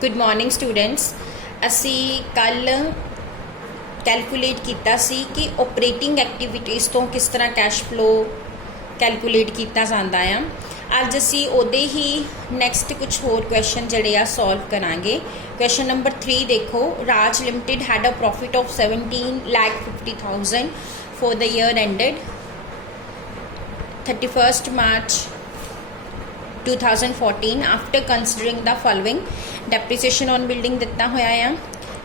Good morning students. असी कल calculate किया सी कि ऑपरेटिंग एक्टिविटीज़ तो किस तरह कैश फ्लो कैलकुलेट किया जाता है। अज असी उहदे ही नैक्सट कुछ होर क्वेश्चन जड़े आ सॉल्व करांगे। क्वेश्चन नंबर 3 देखो, Raj limited had a profit of 17,50,000 for the year ended 31st March 2014 after considering the following. Depreciation on building दिता होया है,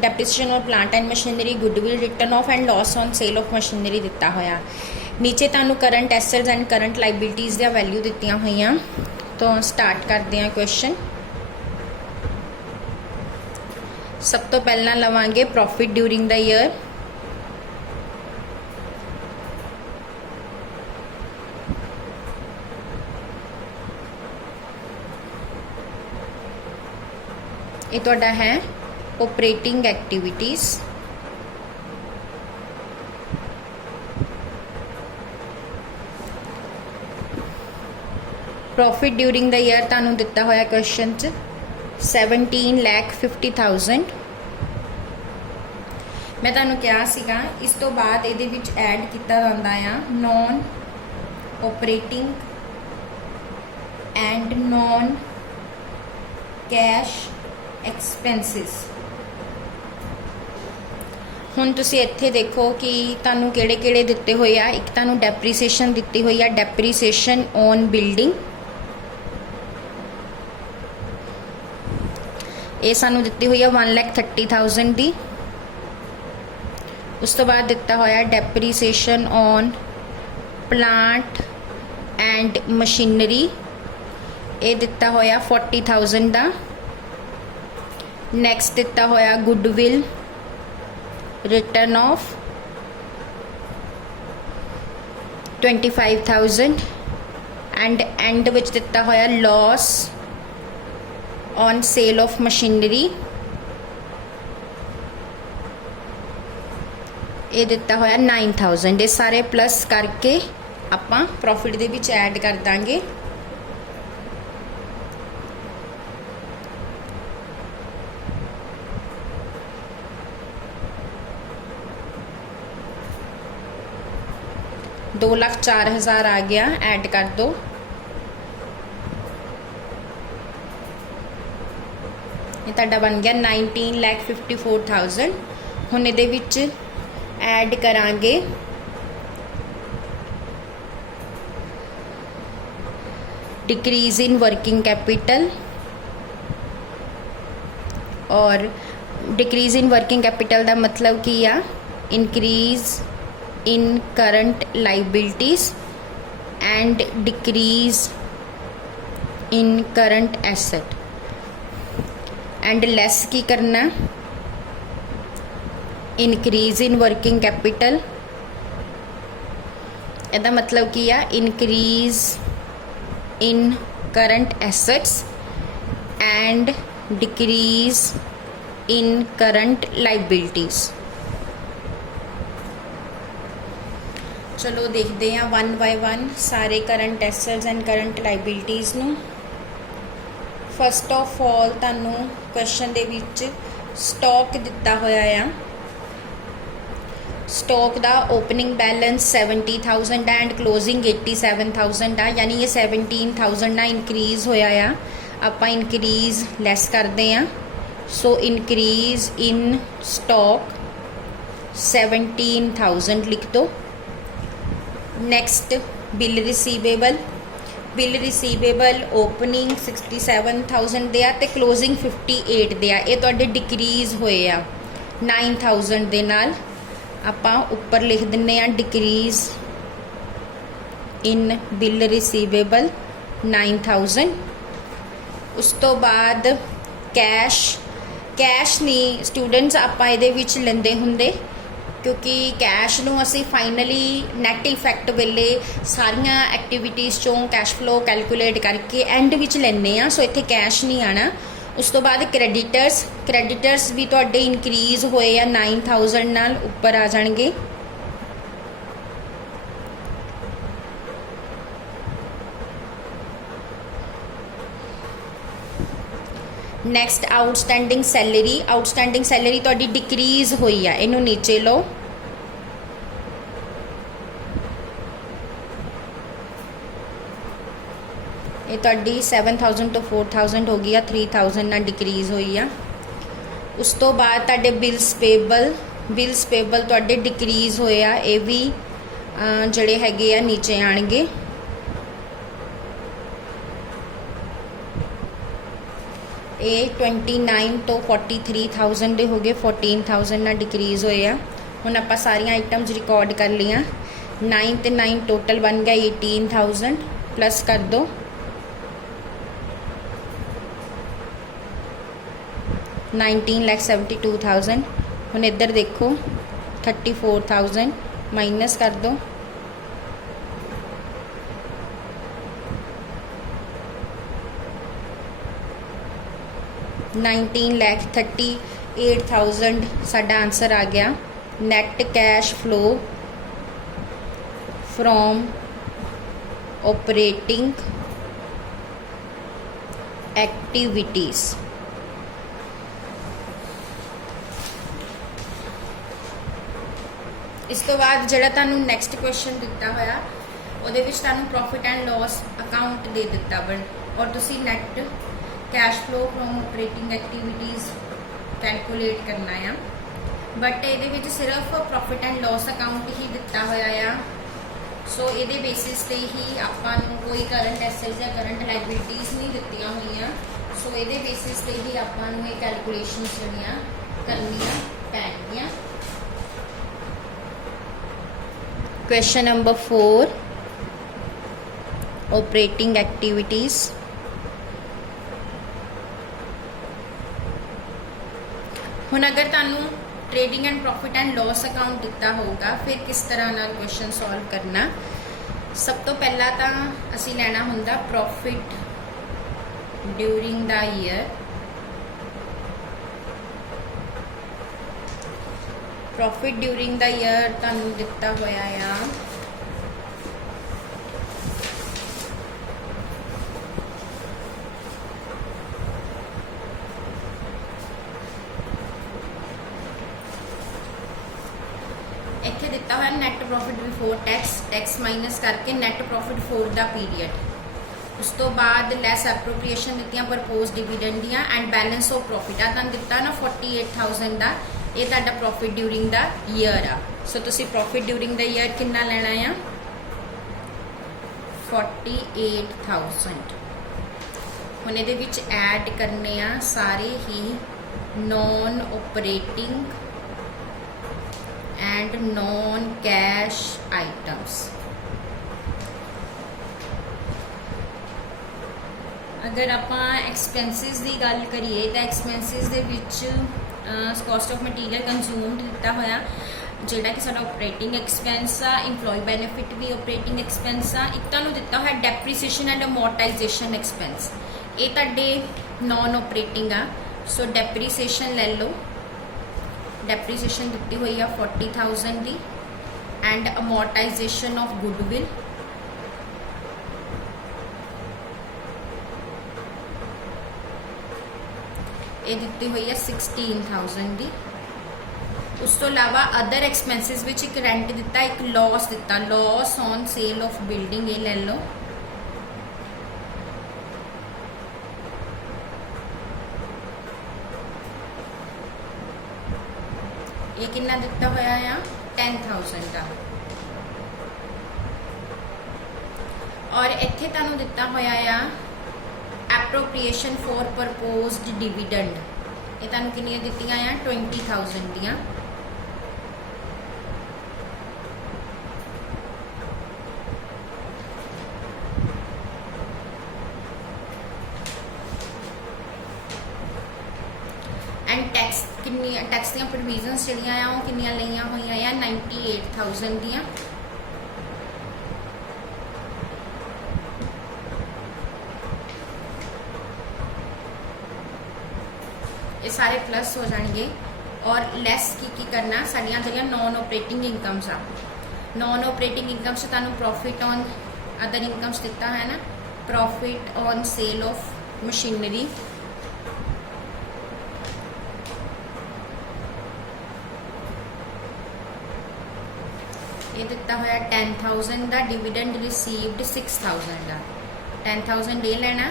depreciation on plant and machinery, goodwill written off and loss on sale of machinery दिता होया। नीचे तुहानू current assets and current liabilities दी value दित्तियां होईयां। तो स्टार्ट करते हैं क्वेश्चन। सब तो पहला लवांगे प्रॉफिट ड्यूरिंग द ईयर। ये तुहाडा है operating activities. Profit during the year तुहानू दिता होया क्वेश्चन च 17,50,000। मैं तुहानू कहा सीगा इस तो बाद इहदे विच ऐड किया जाता है non operating and non cash expenses. हुण तुसीं इत्थे देखो कि तुहानू किहड़े-किहड़े दिते हुए आ। एक तुहानू डेप्रीसीएशन दिती हुई आ, डेप्रीसीएशन ऑन बिल्डिंग, ये सानू दिती हुई है 1,30,000 दी। उस तो बाद दिता होया डेप्रीसीएशन ऑन प्लांट एंड मशीनरी, ये दिता होया 40,000 दा। नैक्सट दिता होया goodwill written of 25,000 and which दिता होया loss on sale of machinery, ये दिता होया 9,000। ये सारे प्लस करके आपां प्रॉफिट दे विच ऐड कर दांगे। दो 2,04,000 आ गया, ऐड कर दो। ये तुहाडा बन गया 19,54,000। हुण इहदे विच ऐड करांगे डिक्रीज इन वर्किंग कैपिटल, और डिक्रीज इन वर्किंग कैपिटल का मतलब की आ increase in current liabilities and decrease in current asset and less की करना increase in working capital। ਇਹਦਾ मतलब की आ increase in current assets and decrease in current liabilities। चलो देखते हैं वन बाय वन सारे current assets and current liabilities नू। फस्ट ऑफ ऑल तुहानू क्वेश्चन दे विच स्टॉक दिता होया आ। स्टॉक दा ओपनिंग बैलेंस 70,000 एंड क्लोजिंग 87,000 आ, यानी ये 17,000 ना इनक्रीज़ होया आ। आपां इनक्रीज़ लैस करते हैं, सो इनक्रीज़ इन स्टॉक 17,000 लिख दो। Next bill receivable, bill receivable opening 67,000 दे आ ते क्लोजिंग 58 दे आ। ये तुहाडे डिक्रीज़ होए आ 9,000 दे नाल। आपां उपर लिख दिन्ने आ डिक्रीज़ इन बिल रिसीवेबल 9,000। उस तो बाद कैश, कैश नहीं स्टूडेंट्स आपां इहदे विच लैंदे हुंदे, क्योंकि कैश नूं असी फाइनली नैट इफैक्ट वेले सारियां एक्टिविटीज़ चों कैश फ्लो कैलकुलेट करके एंड विच लैंदे आ, सो इत्थे कैश नहीं आना। उस तो बाद क्रेडिटर्स, क्रेडिटर्स भी तुहाडे इनक्रीज़ होए आ 9,000 नाल, उपर आ जाणगे। Next outstanding salary. Outstanding salary ਤੁਹਾਡੀ ਡਿਕਰੀਜ਼ ਹੋਈ ਆ, ਇਹਨੂੰ ਨੀਚੇ ਲਓ। ਇਹ ਤੁਹਾਡੀ 7000 ਤੋਂ 4000 ਹੋ ਗਈ ਆ, 3000 ਨਾਲ ਡਿਕਰੀਜ਼ ਹੋਈ ਆ। ਉਸ ਤੋਂ ਬਾਅਦ ਤੁਹਾਡੇ ਬਿਲਸ ਪੇਬਲ ਤੁਹਾਡੇ ਡਿਕਰੀਜ਼ ਹੋਏ ਆ, ਇਹ ਵੀ ਜਿਹੜੇ ਹੈਗੇ ਆ ਨੀਚੇ ਆਣਗੇ। ਇਹ 29 ਤੋਂ 43000 ਦੇ ਹੋ ਗਏ, 14000 ਨਾਲ ਡਿਕਰੀਜ਼ ਹੋਏ ਆ। ਹੁਣ ਆਪਾਂ ਸਾਰੀਆਂ ਆਈਟਮਸ ਰਿਕਾਰਡ ਕਰ ਲਈਆਂ। 9 ਤੇ 9 ਟੋਟਲ ਬਣ ਗਿਆ 18000 प्लस कर दो 19,72,000। हुण इधर देखो 34,000 माइनस कर दो 19,38,000 साडा आंसर आ गया। Net cash flow from operating activities. इस तो बाद जिहड़ा तुहानूं नैक्सट क्वेश्चन दिता होया उहदे विच तुहानूं प्रॉफिट एंड लॉस अकाउंट दे दिता बट और तुसीं net cash flow from operating activities calculate करना है। बट ये सिर्फ प्रॉफिट एंड लॉस अकाउंट ही दिता होया आ। सो ये बेसिस पे ही आपां कोई करंट एसेट्स या करंट लाइबिलिटीज़ नहीं दित्तियां होईयां। सो ये बेसिस पे ही आपां ये कैलकुलेशनस जिहड़ियां करनियां पैणगियां। Question number 4 operating activities. हुण अगर तुहानूं trading and profit and loss account दिता होगा फिर किस तरह नाल क्वेश्चन सॉल्व करना। सब तो पहला तो असी लेना हुंदा profit during the year. Profit during the year तुहानूं दिता होया आ इत्थे दिता हुआ net profit before tax minus करके net profit for the period. उस तो बाद लैस एप्रोप्रिएशन दित्तियां प्रपोज डिविडेंड दियां एंड बैलेंस ऑफ प्रॉफिट आ तुहानूं दिता ना 48,000 दा। ये तुहाडा प्रॉफिट ड्यूरिंग द ईयर आ। सो तुसीं प्रॉफिट ड्यूरिंग द ईयर कितना लेना है 48,000। हुण इहदे विच ऐड करने आ सारे ही non operating and non cash items. अगर आप एक्सपेंसिस की गल करिए तो एक्सपेंसिस दे विच कॉस्ट ऑफ मटीरियल कंज्यूम्ड दिता होया जिहड़ा कि साडा ऑपरेटिंग एक्सपेंस आ। इंप्लॉय बेनिफिट भी ऑपरेटिंग एक्सपेंस आ। एक तुहानूं दिता होया डेप्रीसीएशन एंड अमोर्टाइजेशन एक्सपेंस। ये तुहाडे नॉन ऑपरेटिंग आ। सो डेप्रीसीएशन ले लो। डेप्रीसीएशन दी हुई है 40,000 दी एंड अमोर्टाइजेशन ऑफ गुडविल ये दी हुई है 16,000 दी। उस तो अलावा अदर एक्सपेंसिस विच एक रेंट दिता, एक लॉस दिता, loss on sale of building ये ले लो। ये कितना दिता होया है 10,000 का। और इत्थे तुहानूं दिता होया है एप्रोप्रिएशन फॉर प्रपोज्ड डिविडेंड। ये तुहानूं कितनियां दित्तियां हैं 20,000 दियां। एंड टैक्स टैक्स दी प्रोविजनस जिहड़ियां आ कितनियां लईयां होईयां आ 98,000 दियां। ये सारे प्लस हो जाएंगे और लैस की करना साडियां जिहड़ियां नॉन ऑपरेटिंग इनकम्स आ। नॉन ऑपरेटिंग इनकम्स तुहानूं प्रॉफिट ऑन अदर इनकम्स दिता है ना, profit on sale of machinery ये दिता होया 10,000 का डिविडेंड रिसीव्ड 6,000 का 10,000 ले लेना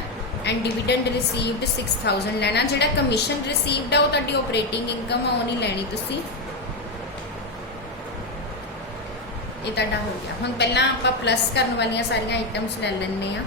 एंड डिविडेंड रिसीव्ड 6,000 लेना। जिहड़ा कमीशन रिसीव्ड है वो तुहाडी ऑपरेटिंग इनकम वो नहीं लेनी तुसी। ये तुहाडा हो गया। हुण पहलां आपां प्लस करन वालियां सारियां आइटम्स ले लैंदे आ।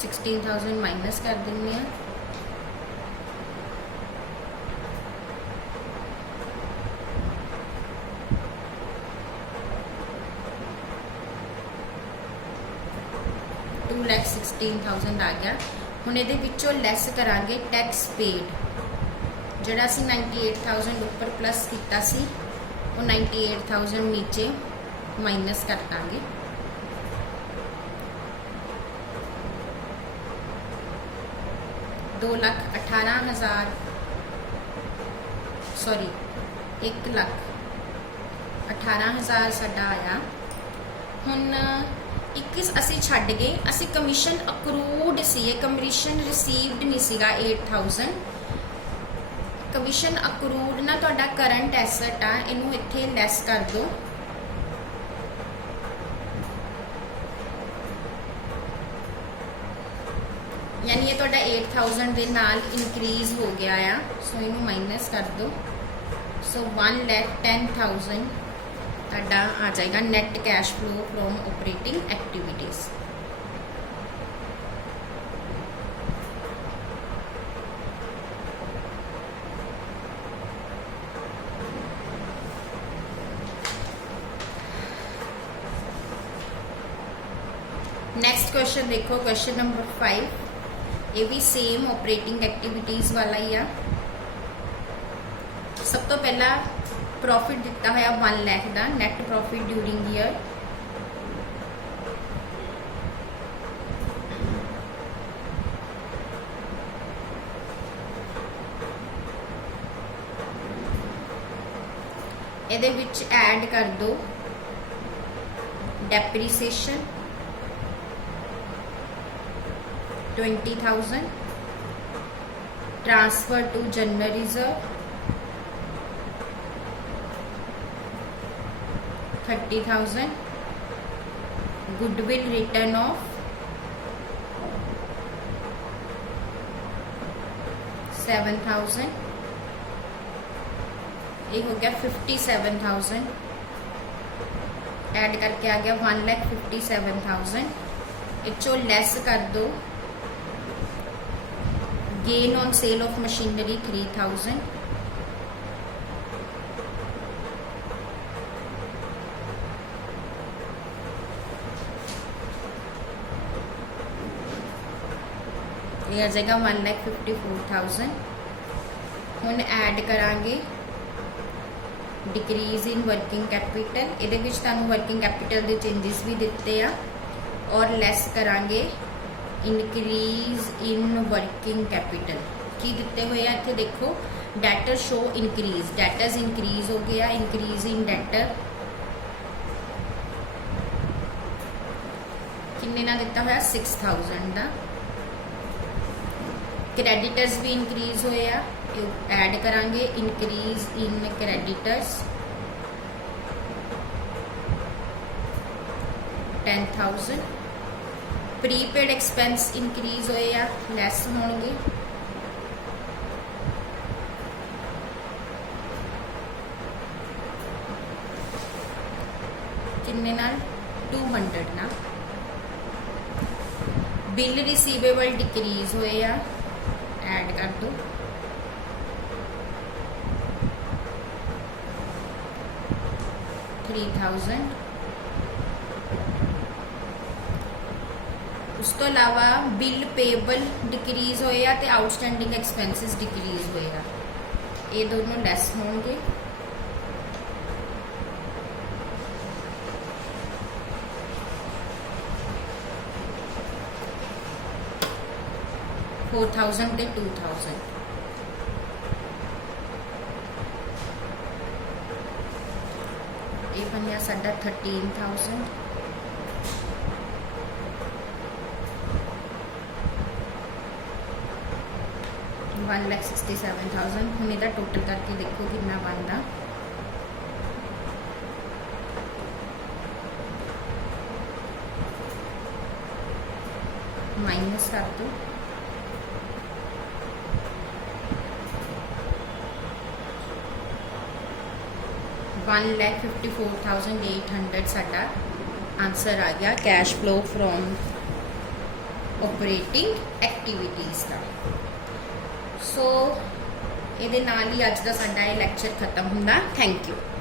$16,000 माइनस कर देंगे। 2,16,000 आ गया। हुण इहदे विचों लैस करांगे टैक्स पेड। जिहड़ा असीं 98,000 उपर प्लस कीता सी वो 98,000 नीचे माइनस कर दांगे। दो लाख 18,000 सॉरी 1,18,000 साडा आया। हुण 21 असी छड्ड गए, असी कमीशन अकरूड सी, कमीशन रिसीव्ड नहीं सीगा 8,000। कमीशन अकरूड ना तुहाडा करंट एसेट आ, इनू इत्थे लैस कर दो। यानी ये तुहाडा 8,000 दे नाल इनक्रीज हो गया आ, सो इनू माइनस कर दो। सो 1,10,000 तुहाडा आ जाएगा net cash flow from operating activities. Next question देखो, क्वेश्चन नंबर 5। ये भी सेम ऑपरेटिंग एक्टिविटीज़ वाला ही आ। सब तो पहला प्रॉफिट दिता है 1 लाख का नैट प्रॉफिट ड्यूरिंग ईयर। ਇਹਦੇ ਵਿੱਚ ऐड कर दो depreciation 20,000, transfer to general reserve 30,000, goodwill written off 7,000। ये हो गया 57,000। ऐड करके आ गया 1,57,000। इचो लैस कर दो gain on sale of machinery 3,000। ये आ जाएगा 1,54,000। हुण ऐड करांगे डिक्रीज इन वर्किंग कैपिटल। ये वर्किंग कैपिटल के चेंजिस भी दिते आ और लैस करांगे इनक्रीज इन वर्किंग कैपिटल। की दिते हुए इत्थे देखो debtor show increase, debtors increase हो गया, इनक्रीज इन डेटर किन्ने ना दिता होया 6,000 का। क्रेडिटर्स भी इनक्रीज होए आ, ऐड करांगे इनक्रीज इन क्रेडिटर्स 10,000। प्रीपेड एक्सपेंस इनक्रीज होए आ, लैस होंगे किन्ने नाल 200 ना। बिल रिसीवेबल डिक्रीज होए आ, ऐड कर दो 3,000। उस तो अलावा बिल पेबल डिक्रीज होए आ ते आउटस्टैंडिंग एक्सपेंसिस डिक्रीज होए आ, ये दोनों लैस होंगे। $4,000 ते 2,000। ਬਣਿਆ ਸਾਡਾ 13,000। $1,67,000। ਹੁਣ ਇਹਦਾ ਟੋਟਲ ਕਰਕੇ ਦੇਖੋ ਕਿੰਨਾ ਬਣਦਾ। माइनस कर दो, $1,54,800 साडा आंसर आ गया cash flow from operating activities का। सो ये अज का साडा लेक्चर खत्म हुंदा। Thank you.